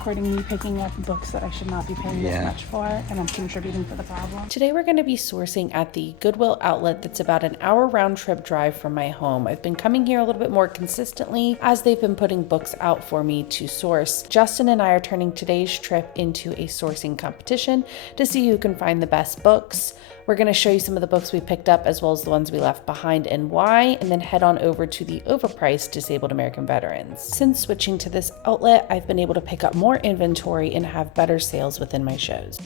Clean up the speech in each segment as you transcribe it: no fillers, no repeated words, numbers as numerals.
Recording me picking up books that I should not be paying this much for, and I'm contributing to the problem. Today we're going to be sourcing at the Goodwill Outlet that's about an hour round trip drive from my home. I've been coming here a little bit more consistently as they've been putting books out for me to source. Justin and I are turning today's trip into a sourcing competition to see who can find the best books. We're going to show you some of the books we picked up as well as the ones we left behind and why, and then head on over to the overpriced disabled American veterans. Since switching to this outlet, I've been able to pick up more inventory and have better sales within my shows.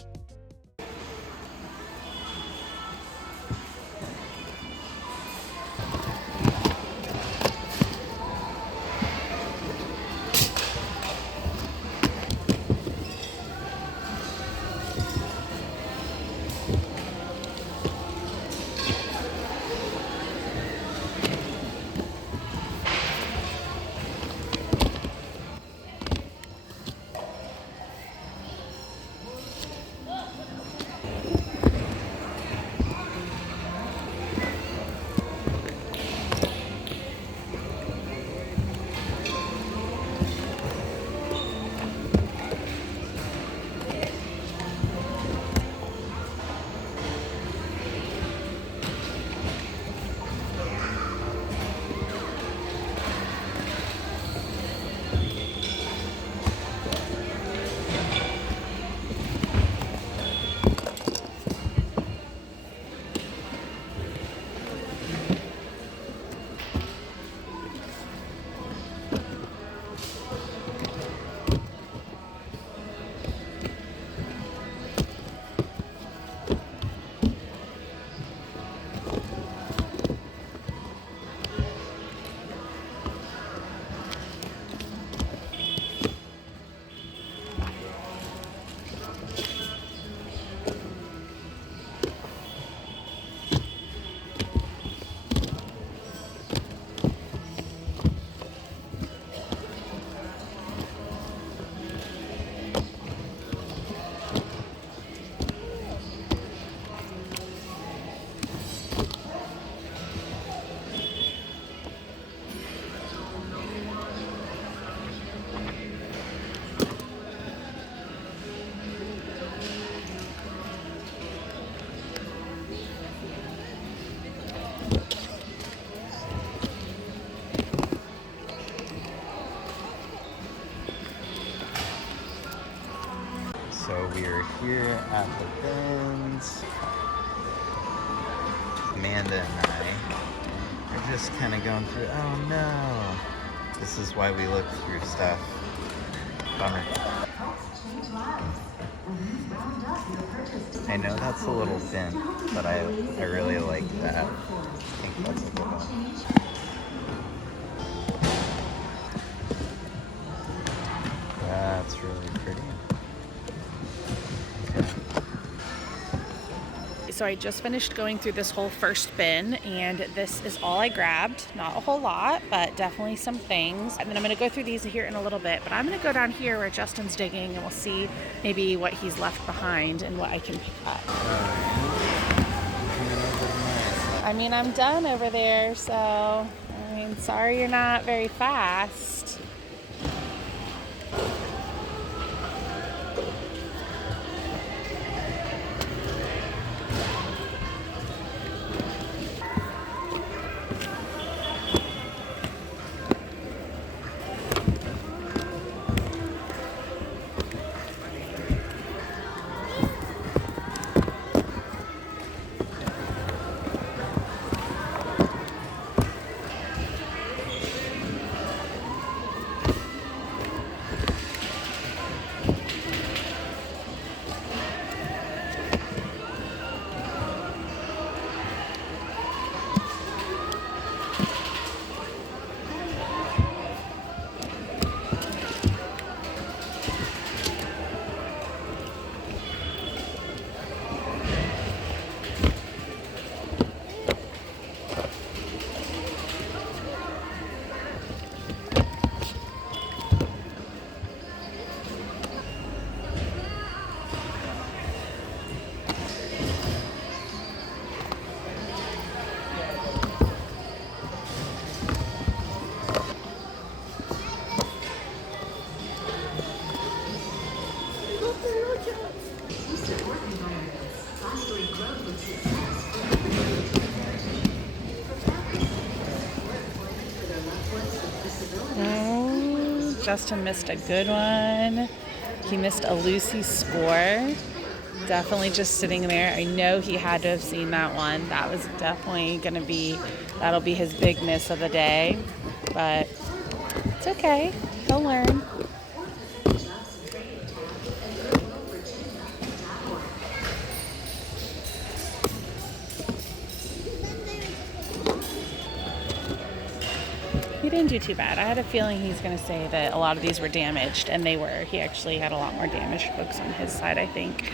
So we are here at the bins. Amanda and I are just kind of going through. Oh no! This is why we look through stuff. Bummer. I know that's a little thin, but I really like that. I think that's a good one. That's really pretty. So I just finished going through this whole first bin, and this is all I grabbed. Not a whole lot, but definitely some things. And then I'm gonna go through these here in a little bit, but I'm gonna go down here where Justin's digging and we'll see maybe what he's left behind and what I can pick up. I mean, I'm done over there, so, I mean, sorry you're not very fast. Justin missed a good one. He missed a Lucy score. Definitely just sitting there. I know he had to have seen that one. That was definitely going to be, that'll be his big miss of the day. But it's okay. He'll learn. He didn't do too bad. I had a feeling he's going to say that a lot of these were damaged, and they were. He actually had a lot more damaged books on his side, I think.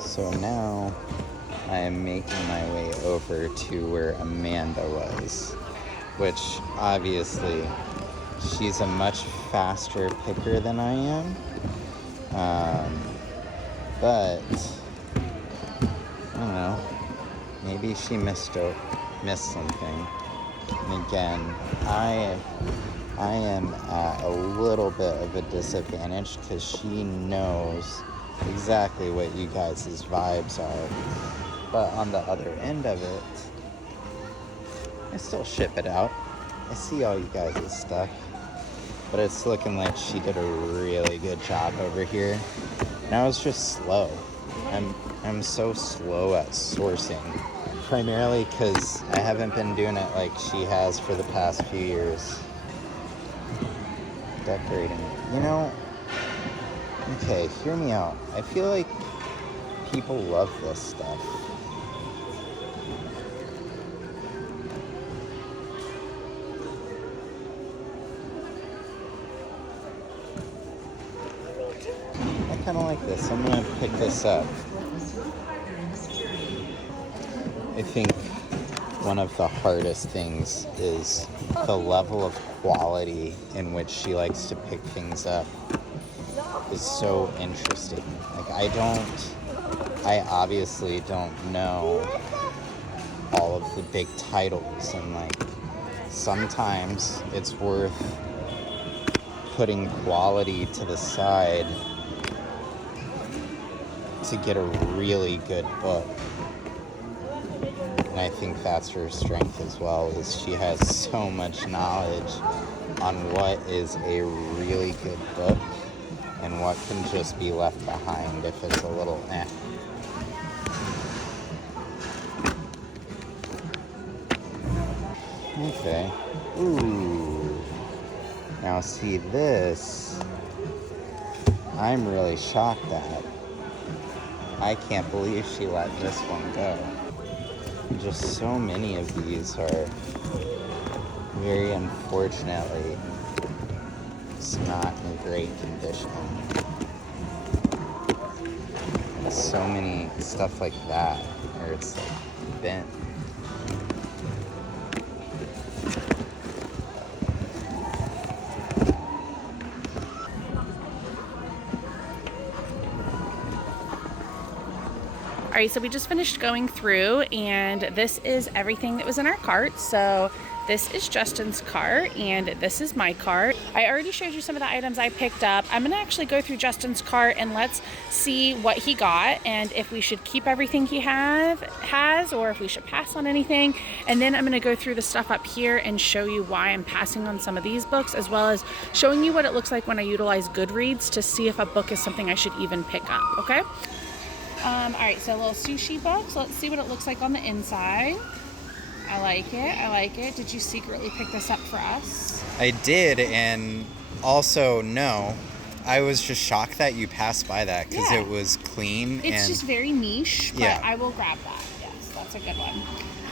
So now I am making my way over to where Amanda was, which obviously she's a much faster picker than I am. But I don't know, maybe she missed something. And again, I am at a little bit of a disadvantage because she knows exactly what you guys' vibes are. But on the other end of it, I still ship it out. I see all you guys' stuff. But it's looking like she did a really good job over here. And I was just slow. I'm so slow at sourcing. Primarily because I haven't been doing it like she has for the past few years. Decorating. You know, okay, hear me out. I feel like people love this stuff. I kind of like this. I'm going to pick this up. I think one of the hardest things is the level of quality in which she likes to pick things up is so interesting. Like, I obviously don't know all of the big titles, and like sometimes it's worth putting quality to the side to get a really good book. And I think that's her strength as well, is she has so much knowledge on what is a really good book and what can just be left behind if it's a little eh. Okay. Ooh. Now see this, I'm really shocked at. I can't believe she let this one go. Just so many of these are very unfortunately it's not in great condition. And so many stuff like that where it's like bent. All right, so we just finished going through, and this is everything that was in our cart. So this is Justin's cart, and this is my cart. I already showed you some of the items I picked up. I'm gonna actually go through Justin's cart and let's see what he got and if we should keep everything he has or if we should pass on anything. And then I'm gonna go through the stuff up here and show you why I'm passing on some of these books, as well as showing you what it looks like when I utilize Goodreads to see if a book is something I should even pick up, okay? All right, so a little sushi book. So let's see what it looks like on the inside. I like it. I like it. Did you secretly pick this up for us? I did, and also, no. I was just shocked that you passed by that because it was clean. It's just very niche, but yeah. I will grab that. Yes, that's a good one.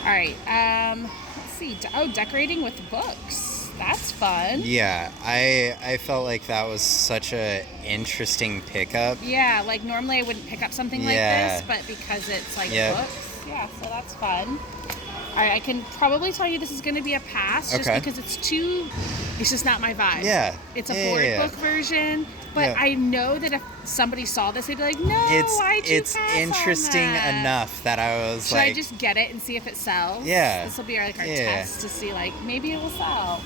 All right, let's see. Oh, decorating with books. That's fun. Yeah, I felt like that was such a interesting pickup. Yeah, like normally I wouldn't pick up something like this, but because it's like books, yeah, so that's fun. All right, I can probably tell you this is going to be a pass just because it's just not my vibe. Yeah. It's a board book version, but I know that if somebody saw this, they'd be like, no, why'd you pass interesting on that? enough that I was Should I just get it and see if it sells? Yeah. This will be our test to see, like, maybe it will sell.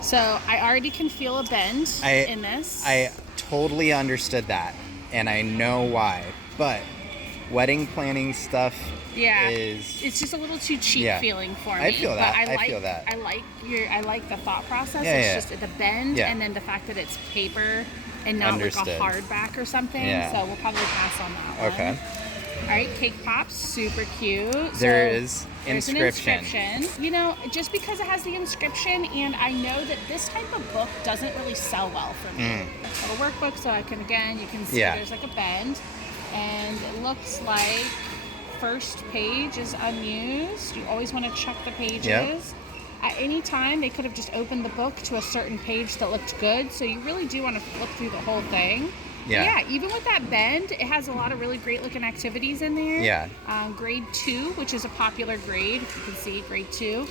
So I already can feel a bend in this. I totally understood that, and I know why, but wedding planning stuff it's just a little too cheap feeling for me. I feel that. But I feel that. I like the thought process. It's just the bend and then the fact that it's paper and not like a hardback or something. So we'll probably pass on that one. Okay. All right, Cake Pops, super cute. There's an inscription. You know, just because it has the inscription, and I know that this type of book doesn't really sell well for me. It's a workbook, so you can see there's like a bend, and it looks like first page is unused. You always want to check the pages. Yep. At any time, they could have just opened the book to a certain page that looked good, so you really do want to flip through the whole thing. Yeah, even with that bend, it has a lot of really great looking activities in there. Yeah. Grade 2, which is a popular grade, if you can see, grade 2.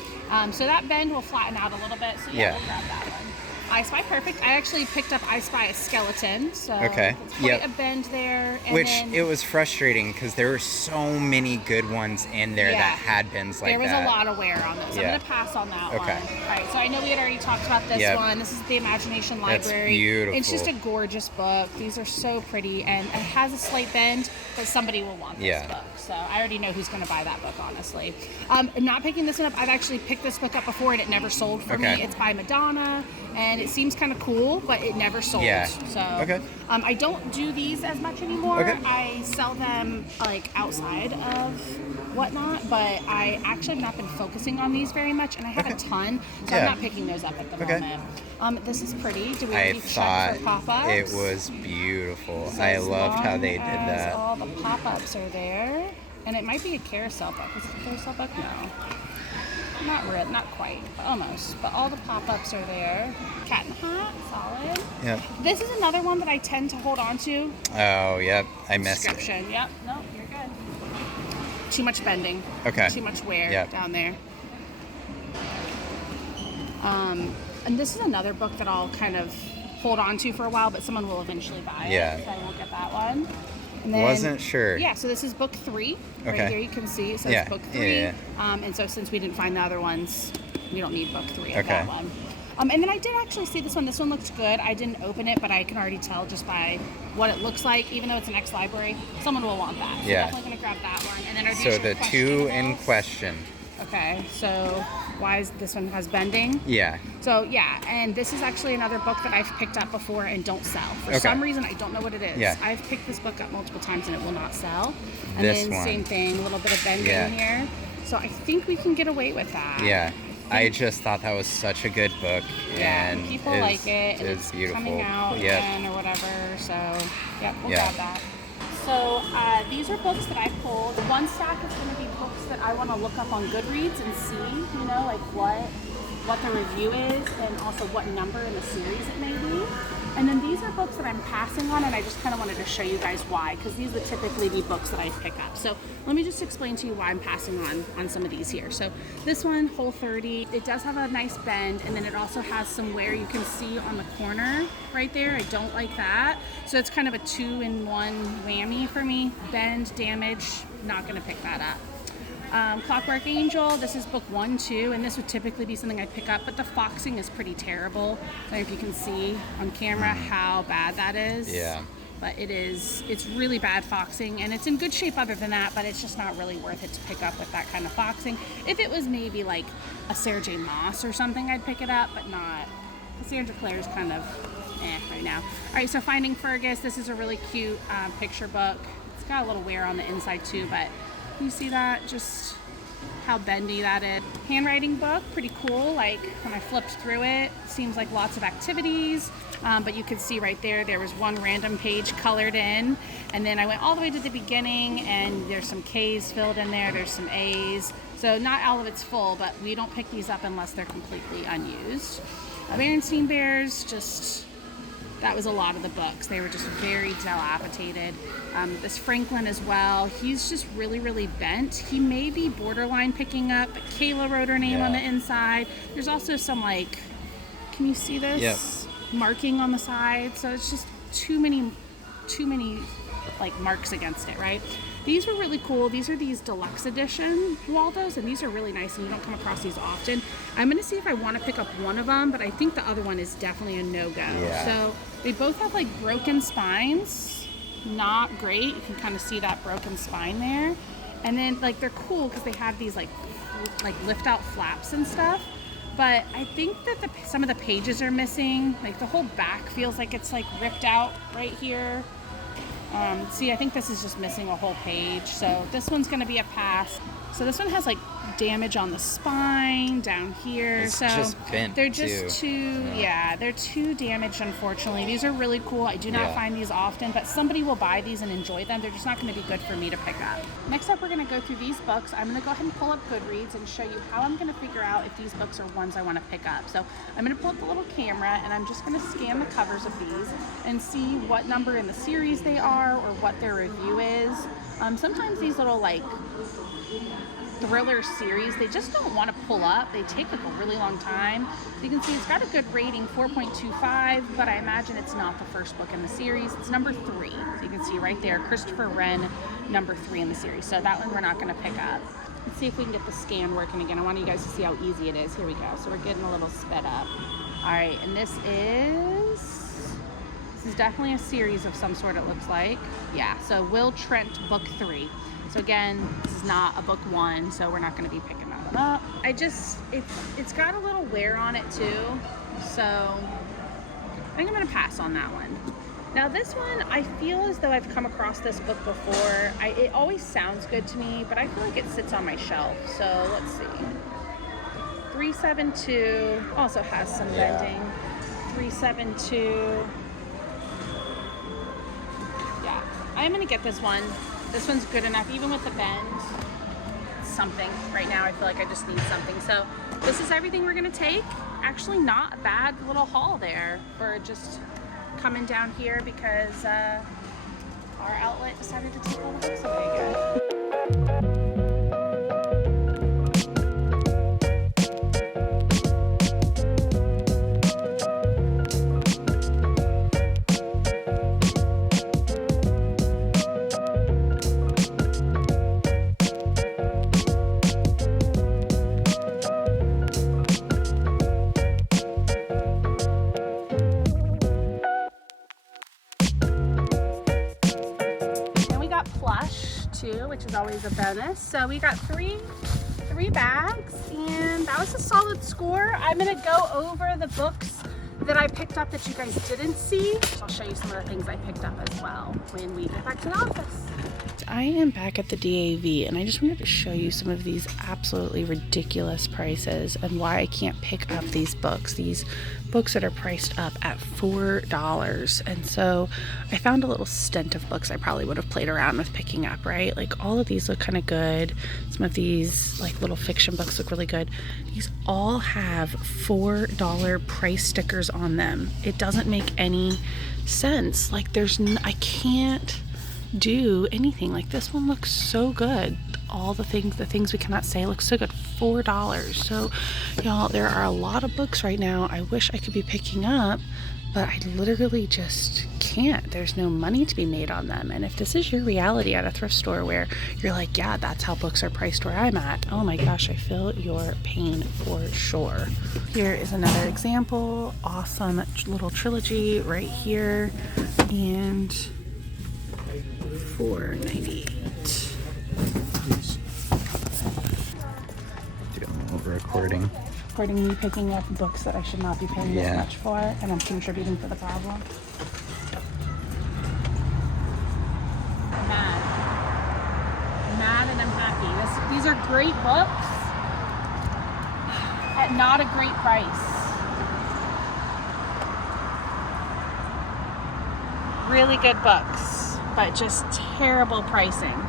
So that bend will flatten out a little bit, so we'll grab that one. I Spy Perfect. I actually picked up I Spy a Skeleton, so it's quite a bend there. And it was frustrating because there were so many good ones in there that had bends like that. There was a lot of wear on those. I'm going to pass on that one. All right, so I know we had already talked about this one. This is the Imagination Library. That's beautiful. It's just a gorgeous book. These are so pretty, and it has a slight bend, but somebody will want this book. So I already know who's going to buy that book, honestly. I'm not picking this one up. I've actually picked this book up before, and it never sold for me. It's by Madonna, and it seems kind of cool, but it never sold. So I don't do these as much anymore. I sell them like outside of whatnot, but I actually have not been focusing on these very much, and I have a ton, so I'm not picking those up at the moment. This is pretty. Do we already check for pop-ups? It was beautiful. So I loved how they did that. All the pop-ups are there, and it might be a carousel book. Is it a carousel book? No. Not quite, but almost. But all the pop-ups are there. Cat and Hat, solid. Yep. This is another one that I tend to hold on to. Oh, yep. I missed it. Description. Yep. No, you're good. Too much bending. Okay. Too much wear down there. And this is another book that I'll kind of hold on to for a while, but someone will eventually buy it. So I won't get that one. And then, wasn't sure. Yeah, so this is book 3. Right here you can see it says book 3. And so since we didn't find the other ones, we don't need book 3 of that one. And then I did actually see this one. This one looked good. I didn't open it, but I can already tell just by what it looks like, even though it's an ex-library, someone will want that. So definitely going to grab that one. And then are these the two in question. Okay, so why is this one has bending? Yeah. So and this is actually another book that I've picked up before and don't sell. For some reason, I don't know what it is. Yeah. I've picked this book up multiple times and it will not sell. And this then one. Same thing, a little bit of bending here. So I think we can get away with that. Yeah. I just thought that was such a good book. And people like it. And it's beautiful. Coming out again or whatever. So, we'll grab that. So these are books that I pulled. One stack is going to be books that I want to look up on Goodreads and see, like what the review is and also what number in the series it may be. And then these are books that I'm passing on, and I just kind of wanted to show you guys why, because these would typically be books that I pick up. So let me just explain to you why I'm passing on some of these here. So this one, Whole 30, it does have a nice bend, and then it also has some wear you can see on the corner right there. I don't like that. So it's kind of a 2-in-1 whammy for me. Bend, damage, not going to pick that up. Clockwork Angel, this is book 1, 2, and this would typically be something I'd pick up, but the foxing is pretty terrible. I don't know if you can see on camera how bad that is. Yeah. But it's really bad foxing, and it's in good shape other than that, but it's just not really worth it to pick up with that kind of foxing. If it was maybe like a Sarah J. Maas or something, I'd pick it up, but not. The Sandra Clare is kind of right now. All right, so Finding Fergus, this is a really cute picture book. It's got a little wear on the inside too, but you see that? Just how bendy that is. Handwriting book, pretty cool. Like when I flipped through it, seems like lots of activities. But you could see right there was one random page colored in. And then I went all the way to the beginning, and there's some K's filled in there. There's some A's. So not all of it's full, but we don't pick these up unless they're completely unused. Berenstein Bears, just that was a lot of the books. They were just very dilapidated. This Franklin as well, he's just really, really bent. He may be borderline picking up, but Kayla wrote her name on the inside. There's also some, like, can you see this? Yep. Marking on the side. So it's just too many like marks against it, right? These were really cool. These are these deluxe edition Waldos, and these are really nice, and you don't come across these often. I'm gonna see if I want to pick up one of them, but I think the other one is definitely a no-go. Yeah. So they both have like broken spines. Not great. You can kind of see that broken spine there. And then like they're cool because they have these like lift out flaps and stuff. But I think that some of the pages are missing. Like the whole back feels like it's like ripped out right here. See, I think this is just missing a whole page. So this one's gonna be a pass. So this one has like damage on the spine down here. It's so just bent they're just too they're too damaged, unfortunately. These are really cool. I do not find these often, but somebody will buy these and enjoy them. They're just not gonna be good for me to pick up. Next up, we're gonna go through these books. I'm gonna go ahead and pull up Goodreads and show you how I'm gonna figure out if these books are ones I wanna pick up. So I'm gonna pull up the little camera and I'm just gonna scan the covers of these and see what number in the series they are or what their review is. Sometimes these little like thriller series, they just don't want to pull up. They take like a really long time. So you can see it's got a good rating, 4.25, but I imagine it's not the first book in the series. It's number 3. So you can see right there, Christopher Wren, number 3 in the series. So that one we're not going to pick up. Let's see if we can get the scan working again. I want you guys to see how easy it is. Here we go. So we're getting a little sped up. All right, and this is definitely a series of some sort, it looks like. Yeah, so Will Trent, book 3. So again, this is not a book 1, so we're not going to be picking that one up. It's got a little wear on it too, so I think I'm going to pass on that one. Now this one, I feel as though I've come across this book before. It always sounds good to me, but I feel like it sits on my shelf. So let's see. 372 also has some bending. 372. Yeah, I'm going to get this one. This one's good enough, even with the bend. Something. Right now, I feel like I just need something. So this is everything we're gonna take. Actually, not a bad little haul there for just coming down here because our outlet decided to take all the books away again. Which is always a bonus. So we got three bags, and that was a solid score. I'm gonna go over the books that I picked up that you guys didn't see. I'll show you some of the things I picked up as well when we get back to the office. I am back at the DAV, and I just wanted to show you some of these absolutely ridiculous prices and why I can't pick up these books that are priced up at $4. And so I found a little stint of books I probably would have played around with picking up, right? Like all of these look kind of good. Some of these like little fiction books look really good. These all have $4 price stickers on them. It doesn't make any sense. Like I can't do anything. Like this one looks so good. All the things we cannot say look so good. $4. So y'all, there are a lot of books right now I wish I could be picking up, but I literally just can't. There's no money to be made on them. And if this is your reality at a thrift store where you're like, yeah, that's how books are priced where I'm at, oh my gosh, I feel your pain for sure. Here is another example. Awesome little trilogy right here. And $4.98. Recording me picking up books that I should not be paying this much for, and I'm contributing to the problem. Mad and I'm happy. These are great books at not a great price. Really good books, but just terrible pricing.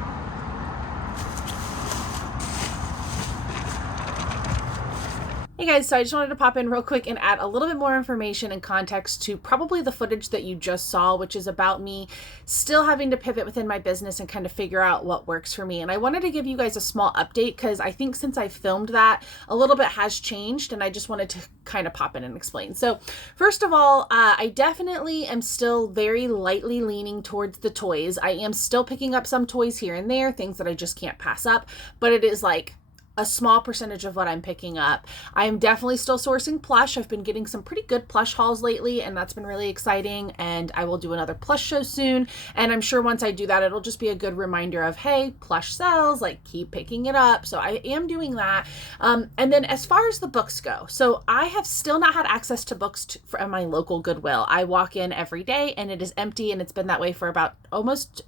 Hey guys, so I just wanted to pop in real quick and add a little bit more information and context to probably the footage that you just saw, which is about me still having to pivot within my business and kind of figure out what works for me. And I wanted to give you guys a small update because I think since I filmed that, a little bit has changed, and I just wanted to kind of pop in and explain. So first of all, I definitely am still very lightly leaning towards the toys. I am still picking up some toys here and there, things that I just can't pass up, but it is like a small percentage of what I'm picking up. I'm definitely still sourcing plush. I've been getting some pretty good plush hauls lately, and that's been really exciting. And I will do another plush show soon. And I'm sure once I do that, it'll just be a good reminder of, hey, plush sells, like keep picking it up. So I am doing that. And then as far as the books go, so I have still not had access to books from my local Goodwill. I walk in every day and it is empty, and it's been that way for about almost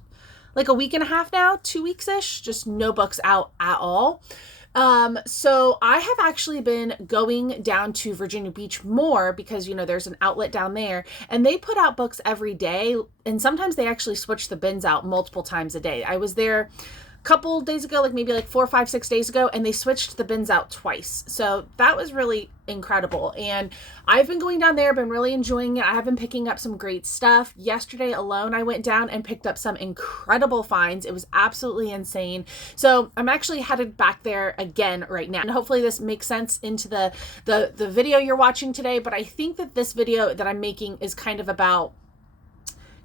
like a week and a half now, 2 weeks-ish, just no books out at all. So I have actually been going down to Virginia Beach more because, you know, there's an outlet down there and they put out books every day. And sometimes they actually switch the bins out multiple times a day. I was there couple days ago, like maybe like 4, 5, 6 days ago, and they switched the bins out twice. So that was really incredible. And I've been going down there, been really enjoying it. I have been picking up some great stuff. Yesterday alone, I went down and picked up some incredible finds. It was absolutely insane. So I'm actually headed back there again right now. And hopefully this makes sense into the video you're watching today. But I think that this video that I'm making is kind of about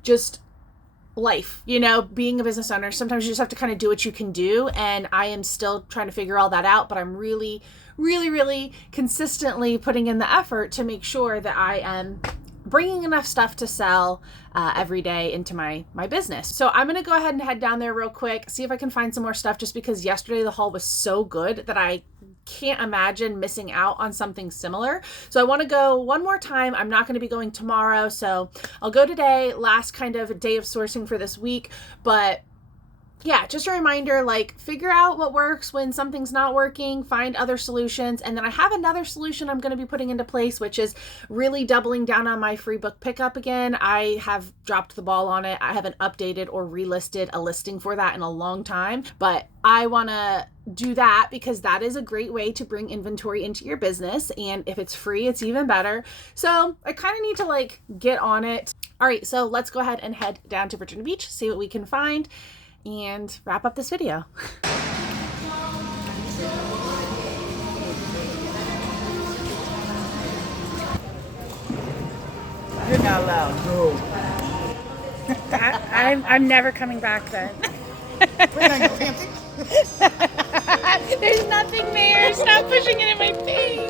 just life, you know, being a business owner. Sometimes you just have to kind of do what you can do, and I am still trying to figure all that out, but I'm really consistently putting in the effort to make sure that I am bringing enough stuff to sell every day into my business. So I'm gonna go ahead and head down there real quick, see if I can find some more stuff, just because yesterday the haul was so good that I can't imagine missing out on something similar. So I want to go one more time. I'm not going to be going tomorrow, so I'll go today, last kind of day of sourcing for this week. But yeah, just a reminder, like figure out what works when something's not working, find other solutions. And then I have another solution I'm going to be putting into place, which is really doubling down on my free book pickup again. I have dropped the ball on it. I haven't updated or relisted a listing for that in a long time, but I want to do that because that is a great way to bring inventory into your business. And if it's free, it's even better. So I kind of need to like get on it. All right, so let's go ahead and head down to Virginia Beach, see what we can find, and wrap up this video. You're not allowed. No. I'm never coming back then. We're not going camping. There's nothing there. Stop pushing it in my face.